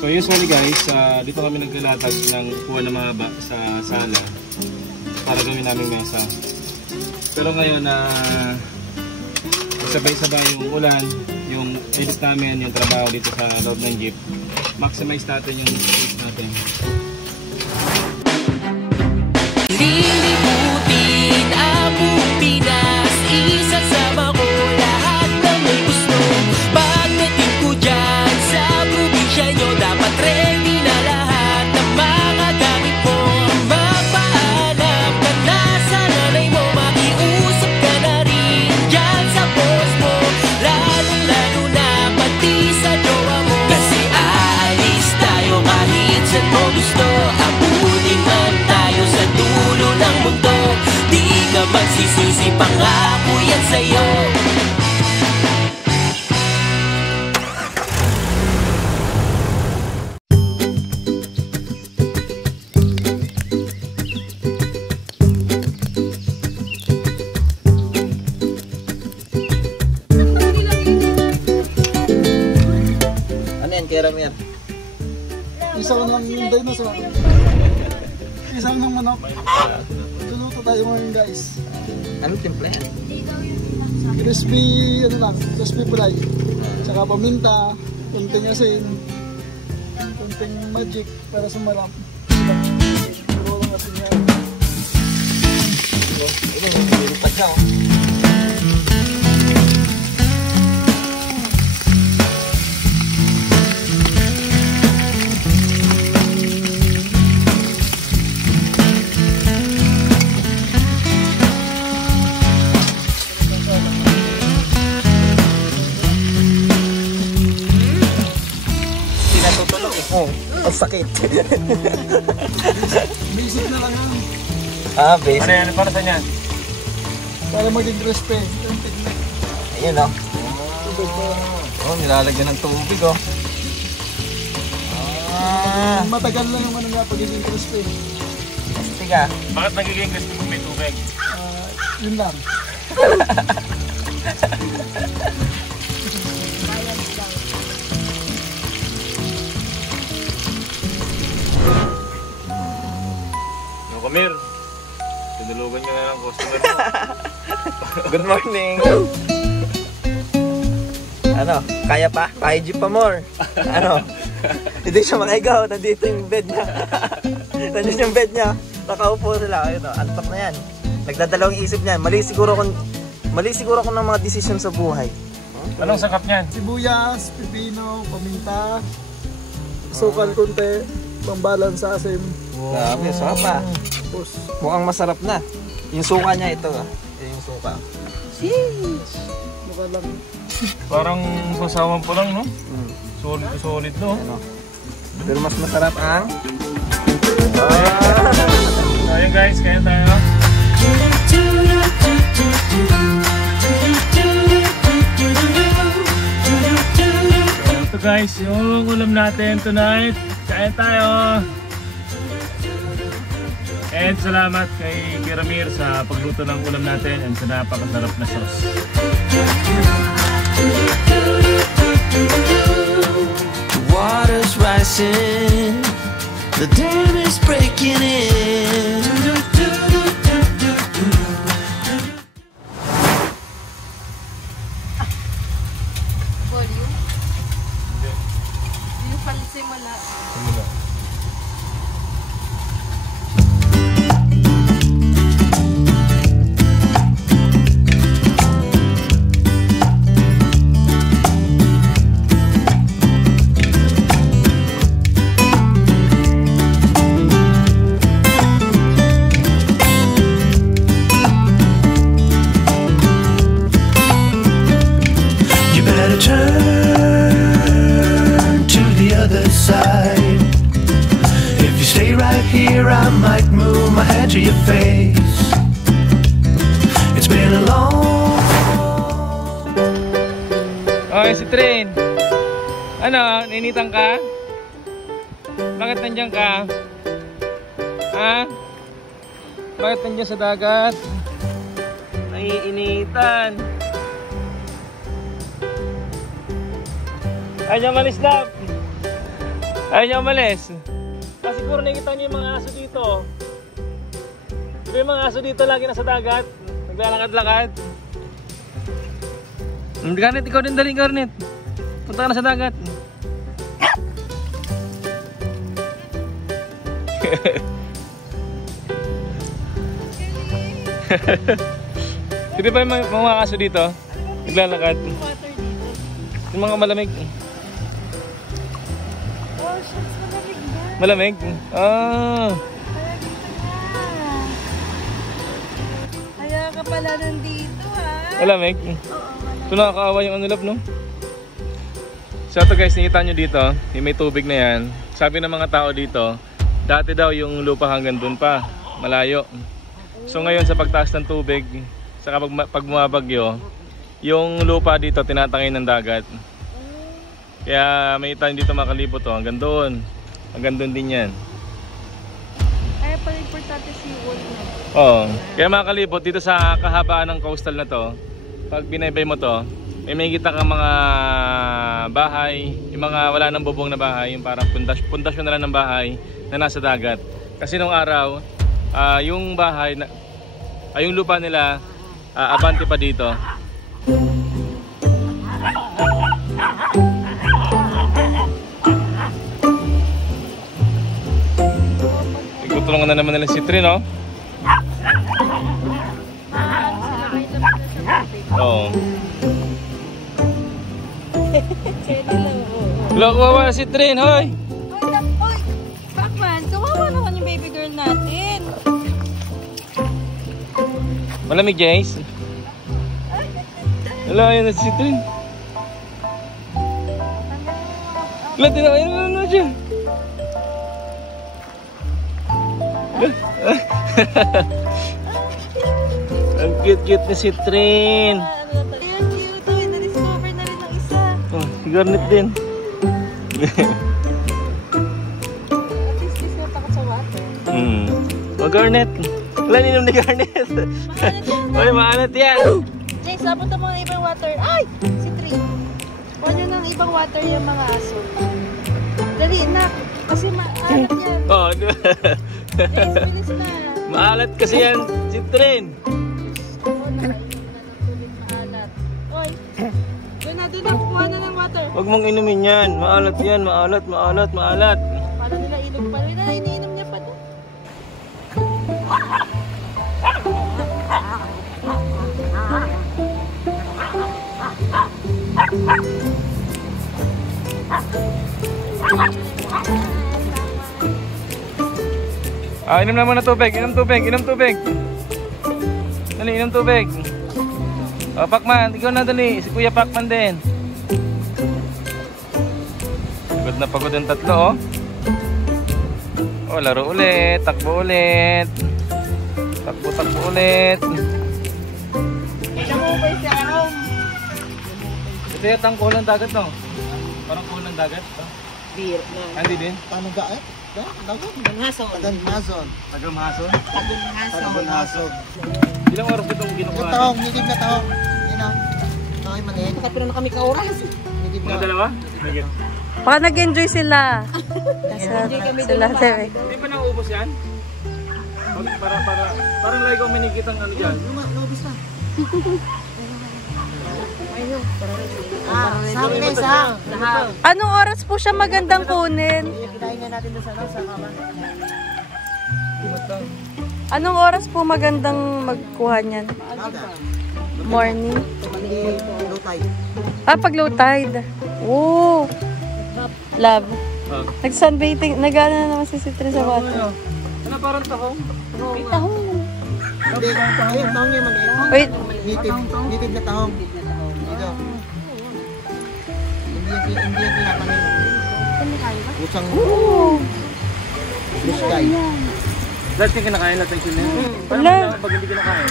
So usually guys, dito kami naglalatag ng kuha na mahaba sa sala para gawin namin mesa. Pero ngayon sabay-sabay yung ulan, yung edit namin, yung trabaho dito sa loob ng jeep. Maximize natin yung space natin. Lilibutin ang buong Pinas, isasama ko lahat ng may gusto. Pagdating ko dyan sa probinsya nyo, dapat ready na lahat ng mga gamit mo. Magpaalam ka na sa nanay mo, makiusap ka na rin dyan sa boss mo, lalong-lalo na pati sa jowa mo. Kasi aalis tayo kahit saan mo gusto, abutin man tayo sa dulo ng mundo. Di ka magsisisi, pangako yan sa'yo. Ano yan, Kaya Ramir? Isaw ng dinosaur. Isaw ng manok. Luluto tayo ngayon guys. Anong timpla yan? Crispy, ano lang, crispy fry. Tsaka paminta, kunting asin, kunting magic para sumarap. Puro lang asin yan. Ito, nilipad siya. Oh, ang sakit. Basic na lang yan. Ah, basic. Ano yan? Para saan yan? Para maging crispy. Ayun, oh. Tubig pa. Oh, nilalagyan ng tubig, oh. Ah, Matagal lang yung ano nga pagiging crispy. tiga. Bakit nagiging crispy kung may tubig? Yun lang. Kamir, tinulugan nyo na ng customer mo. Good morning. Ano, kaya pa? Kaya jeep pa more. Ano? Hindi siya makaigaw. Nandito yung bed niya. Nandito yung bed niya. Nakaupo sila. Ayun, oh, antok na yan. Nagdadalawang isip niyan. Mali siguro kung ng mga desisyon sa buhay. Anong sakap niyan? Sibuyas, pipino, paminta, sukal kunti, pambalan sa asim. Grabe, sarap pa. Tapos, Mukhang masarap na. Yung suka niya ito, ah. Ito yung suka. mukha lang. Parang sasawan po lang, no? Mm. Solid, no? Ano? Pero mas masarap ang... So, ayun guys, kaya tayo. So, ito guys, yung ulam natin tonight. Kaya tayo. And salamat kay Ramir sa pagluto ng ulam natin and sa napakasarap na sauce. The water's rising, the dam is breaking in. Volume? Yung pansimula. Turn to the other side. If you stay right here, I might move my head to your face. It's been a long... Okay, si Train. Ano, nainitan ka? Bakit nandiyan ka? Ha? Bakit nandiyan sa dagat? Naiinitan. Ayaw manisdap. Ayaw niya umalis. Kasi siguro nakikita niyo yung mga aso dito. Diba yung mga aso dito lagi nasa dagat? Naglalakad-lakad. Garnet, ikaw din dali, Garnet. Punta ka na sa dagat. Hindi ba yung mga aso dito? Naglalakad. Yung mga malamig. Oh, shucks, malamig na. Malamig? Ah. Kaya ka pala nandito, ha? Malamig? Oo, Ito nakakaawa yung anulap, no? So ito guys, nakita nyo dito, yung may tubig na yan. Sabi ng mga tao dito, dati daw yung lupa hanggang dun pa, malayo. So ngayon sa pagtaas ng tubig, saka pag bumabagyo, yung lupa dito tinatangay ng dagat. Kaya may tayo dito makalibot to, hanggang doon. Hanggang doon din yan. Kaya pala importante si wall na. Oo. Kaya makalibot dito sa kahabaan ng coastal na to, pag binaybay mo to, may makikita kang mga bahay, yung mga wala nang bubong na bahay, yung parang pundasyon na lang ng bahay na nasa dagat. Kasi nung araw, yung bahay, yung lupa nila, abante pa dito. Tutulungan na naman nila si Trin, no? Oo. Wala, kawawa na si Trin, hoy! Hoy! Pacman, kawawa naman yung baby girl natin. Malamig, Jace. Wala, yun na si Trin. Wala, tinakain na siya. Ang cute-cute na si Trin. Ayan, cute. Uy, na-discover na rin ng isa. Oh, si Garnet din. At least kiss na takot sa water. Oh, Garnet. Wala, ninom ni Garnet. Uy, maalat yan. Jace, sabot ang mga ibang water. Ay! Si Tree. Kuha nyo ng ibang water yung mga aso. Dali, nak. Kasi maalat yan. Oh, Jace, bilis na. maalat kasi yan si Trin. Oo, nakainom na ng tubig maalat. Oy, doon na, kuha na ng water. Huwag mong inumin yan. Maalat yan. Maalat, maalat, maalat. Paano nila ilog pa rin? Iniinom niya pa doon. Inom na muna tubig. Inom tubig. Inom tubig. Dali, inom tubig. Oh, Pacman. Ikaw na dali. Si Kuya Pacman din. Pagod na pagod ang tatlo, oh. Oh, laro ulit. Takbo ulit. Takbo ulit. Ito yata ang kulang dagat, no? Parang kulang dagat, no? Beer na. Hindi din? Paano gaan? Dagat? Manghasong. Taganhason. Tagamhason? Taganhason. Ilang oras ba itong kinukuha? Yung tahong, nilib na tahong. Yun ang. Tahong maliit. Nakapiro na kami ka-oras. Nilib Mga na. dalawa? Sige. Baka nag-enjoy sila. Sila, Terry. Hindi pa nauubos yan? Parang lagi ko may nakikitang ano dyan. Lumabis na. Sa akin na isa. Anong oras po siya magandang kunin? Kinain na natin doon sa kama. Anong oras po magandang magkuha niyan? Morning. Low tide. Pag low tide. Oh. Love. Nag-sunbathing. Nag-ano na naman si Citri sa water. Ano parang tahong? Hindi, ayun, tahong niya maliit. Wait. Native na tahong. Dito. Hindi yan tinatangin. Pusang blue sky. Lahat yung kinakain, lahat yung sila. Parang Wala. pag hindi kinakain.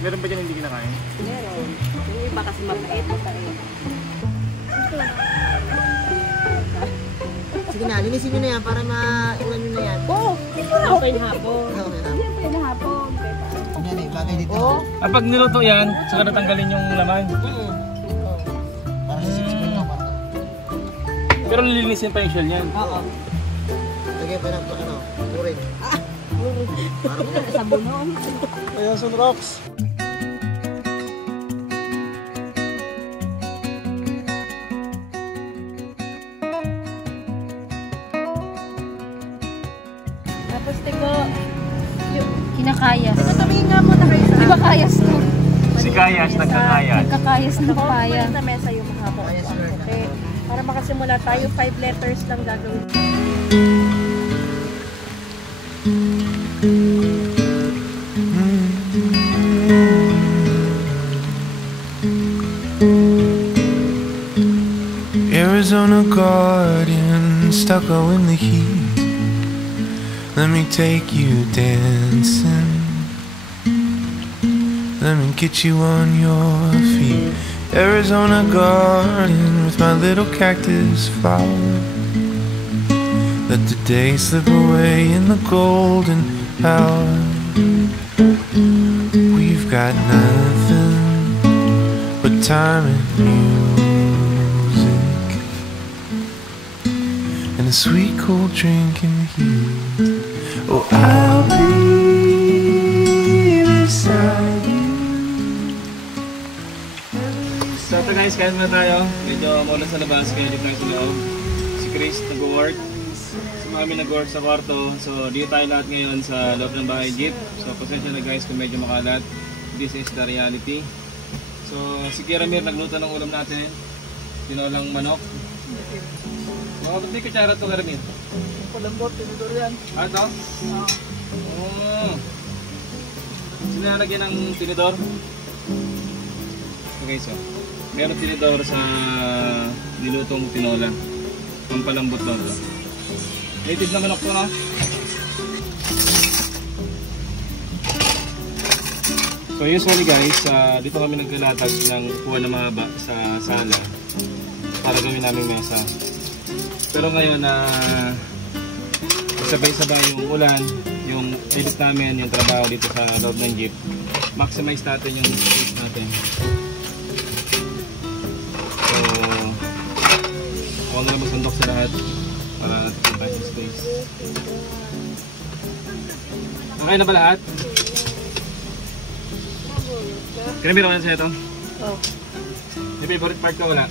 Meron ba dyan hindi kinakain? Meron. Yung iba kasi mapait. Sige na, linisin nyo na yan para maulan nyo na yan. Okay na hapon. Okay na hapon. Yan eh, bagay dito. Pag niluto yan, saka natanggalin yung laman. Para sa 6 minutes. Pero lilinisin pa yung shell niyan. Oo. Lagyan pa ng purin. Sabunon. Ayan, sun rocks. Tapos tiko, kinakayas. Tumingin nga muna kayo sa Di ba kayas to? Si Kayas, nagkakayas. Nagkakayas ng papaya. sa mesa yung mga mo. Okay. Para makasimula tayo, 5 letters lang gagawin. Arizona garden, stucco in the heat. Let me take you dancing. Let me get you on your feet. Arizona garden with my little cactus flower. Let the day slip away in the golden hour. We've got nothing but time and music, and a sweet cold drink in the heat. Oh, I'll be beside you. So ito guys, kain muna tayo. Medyo maulan sa labas, kaya dito tayo sa loob. Si Chris nag-work. Si Mami nag-work sa kwarto. So dito tayo lahat ngayon sa loob ng bahay jeep. So pasensya na guys kung medyo makalat. This is the reality. So si Kiramir nagluto ng ulam natin. Tinolang manok. Mga ba't may kutsara ito Kiramir? Palambot, tinidor yan. Ah, ito? Sinalagyan ng tinidor? Okay, so meron tinidor sa nilutong tinola. Pampalambot daw ito. Native na manok to na. So usually guys, dito kami naglalatag ng kuha na mahaba sa sala para gawin namin mesa. Pero ngayon sabay-sabay yung ulan, yung edit namin, yung trabaho dito sa loob ng jeep. Maximize natin yung space natin. So, ako na lang masundok sa lahat para tayo sa space. Okay na ba lahat? Kinabiro ka na sa'yo ito? Oh. Yung favorite part ko wala?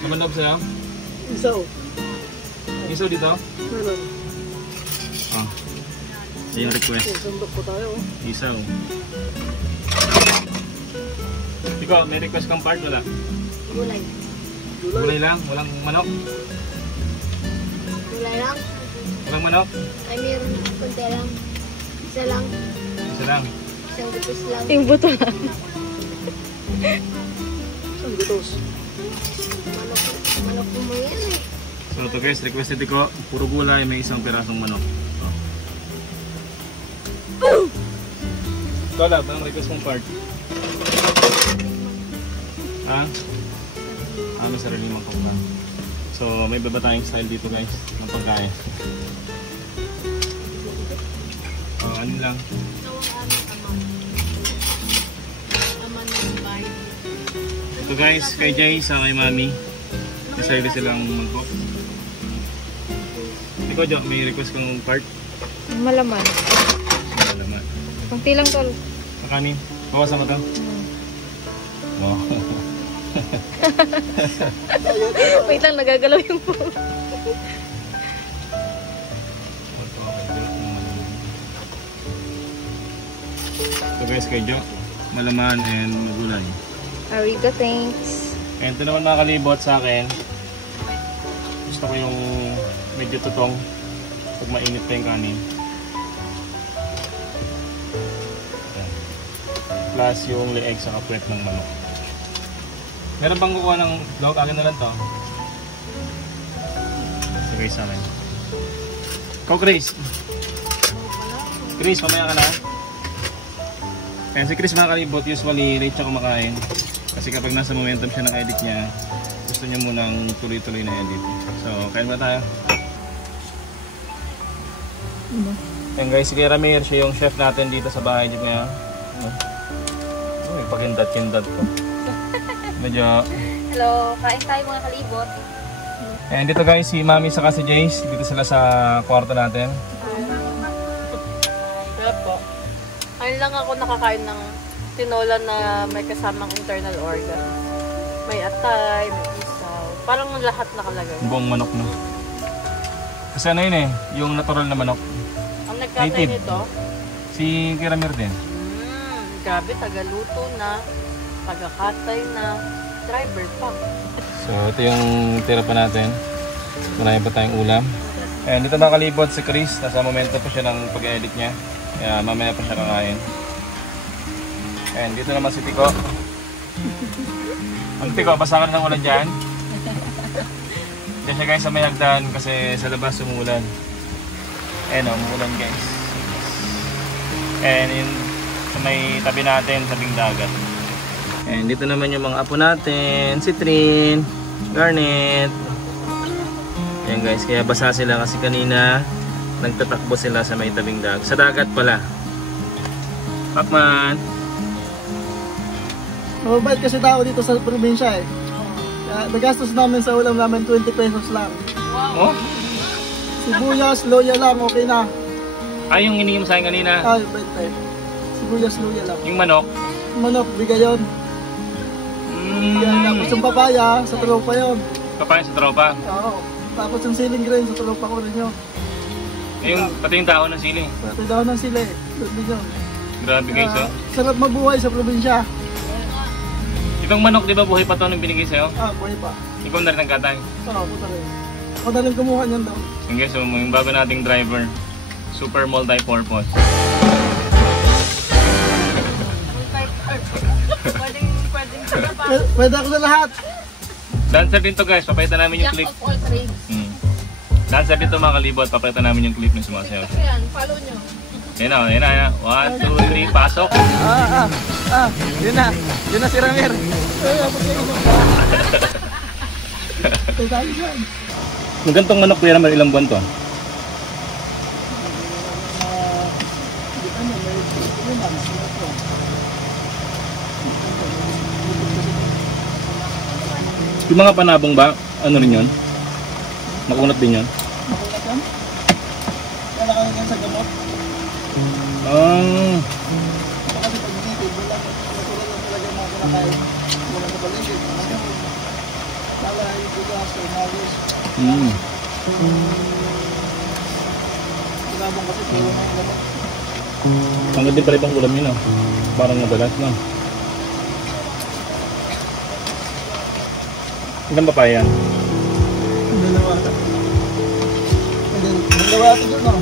Naman loob sa'yo? Isaw. Isaw dito? Meron. Oh. Yung request. Sundok po tayo. Isaw. Ikaw, may request kang part wala? Gulay. Gulay lang? Walang manok? Gulay lang. Walang manok? Ay, meron konti lang. Isa lang. Isa lang. Isang butos lang. Yung buto lang. Isang gutos. Manok mo yan eh. So ito guys, requested ko, puro gulay, may isang pirasong manok. Oh. Ikaw lang, anong request mong part? Ha? May sarili mong kong lang. So may baba tayong style dito guys, ng pagkain. Ano lang? Ito guys, kay Jay sa kay Mami. Decided silang mag-cook. Ikaw Jo, may request kong part? Malaman. Malaman. Kunti lang tol. Sa kanin? Bawasan mo ito? Wow. Wait lang, nagagalaw yung phone. So guys, kay Jo, malaman and magulay. Ariga, thanks. And ito naman mga kalibot sa akin. Gusto ko yung medyo tutong pag mainit pa yung kanin. Ayan. Plus yung leeg sa kapwet ng manok. Meron bang kukuha ng vlog? Akin na lang to. Sige sa akin. Ikaw Chris. Chris, mamaya ka na. Ayan si Chris mga kalibot, usually late siya kumakain. Kasi kapag nasa momentum siya ng edit niya, gusto niya munang tuloy-tuloy na edit. So, kain ba tayo? Ayan guys, si Ramir, siya yung chef natin dito sa bahay jeep ngayon. May pakindat-kindat ko. Medyo. Hello, kain tayo mga kalibot. And dito guys, si Mami saka si Jace. Dito sila sa kwarto natin. Wala po. Ayun lang ako nakakain ng tinola na may kasamang internal organ. May atay, may isaw. Parang lahat nakalagay. Buong manok no. Kasi ano yun eh, yung natural na manok. Ang nagkatay Native. nito, Si Kiramir din. grabe, tagaluto na, tagakatay na, driver pa. So ito yung tira pa natin. Marami pa tayong ulam. And dito nakalibot si Chris. Nasa momento pa siya ng pag-edit niya. Kaya mamaya pa siya kakain. And dito naman si Tiko. Ang Tiko, basa ka na ng ulan dyan. Diyan siya guys sa may hagdan kasi sa labas umulan. Ayan o, umulan guys. And yun, sa may tabi natin, tabing dagat. And dito naman yung mga apo natin, si Trin, Garnet. Ayan guys, kaya basa sila kasi kanina nagtatakbo sila sa may tabing dagat. Sa dagat pala. Pakman. Mabait kasi tao dito sa probinsya eh. Kaya nagastos namin sa ulam namin 20 pesos lang. Oh? Sibuyas, loya lang, okay na. Ay, yung hiningi mo sa akin kanina. Ay, bait. Sibuyas, loya lang. Yung manok. Manok, bigay yun. Tapos yung papaya, sa tropa yun. Papain sa tropa. Oo. Tapos yung siling green, sa tropa ko rin yun. Yung, pati yung dahon ng sili. Pati daw ng sili, doon din yun. Grabe guys oh. Sarap mabuhay sa probinsya. Itong manok, di ba buhay pa to nung binigay sa'yo? Buhay pa. Ikaw na rin ang katay. Oo, puta rin. Ako na rin kumuha niyan daw. Yung guys, so, yung bago nating driver. Super multi-purpose. Pwede ako sa lahat. Dancer din to guys, papalitan namin yung clip. Dancer din to mga kalibot, papalitan namin yung clip na sumasayaw. Ayan, follow nyo. Yan na, yan na. 1, 2, 3, pasok! Yun na. Yun na si Ramir. Yung gantong manok kuya naman, ilang buwan to? Yung mga panabong ba, ano rin yun? Nakunat din yun? Makulat yan? Kaya ka yan sa gamot. Kasi pag native, wala natural lang talaga yung mga kinakain. Wala sa paligid. Palay, bugas, kaimalis. Sinabong kasi puro na yung gamot. Ang din pala ibang ulam yun oh. Parang madalas no? Ilang papaya? Dalawa. Dalawa ito dyan oh.